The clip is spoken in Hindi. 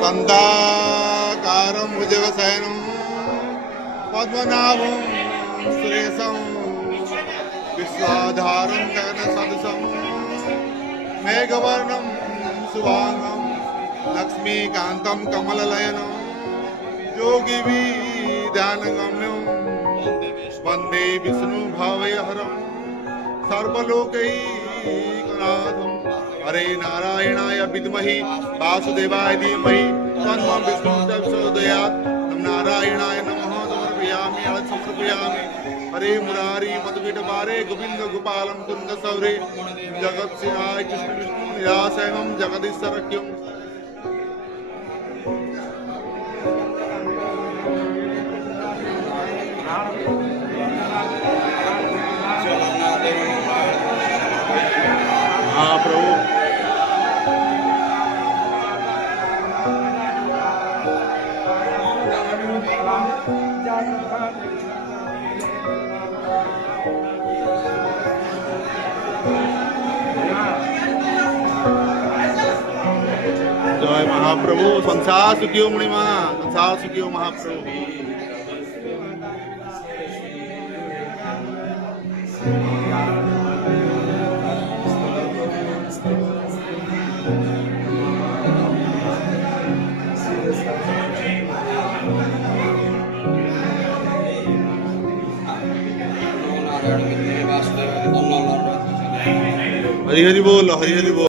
संताकारं भुजगशयनं पद्मनाभं सुरेशं विश्वाधारं गगनसदृशं मेघवर्णं शुभांगं लक्ष्मीकान्तं कमलनयनं योगिभिर्ध्यानगम्यं वन्दे विष्णुभवहरं सर्वलोकैकनाथं। हरे नारायणाय विद्महे वासुदेवाय धीमहि तन्नो विष्णुः प्रचोदयात्। नमः नारायणाय नमः समर्पयामि समर्पयामि। हरे मुरारी मधुविटबारे गोविंद गोपालं कुंद सौरे जगत्सिहाय कृष्ण विष्णु निरासयं जगदीश्वरक्यं। हाँ प्रभु जय महाप्रभु। संसार सुखियो मणिमा, संसार सुखियो महाप्रभु। हरि हरि बोल, हरि हरि बोल।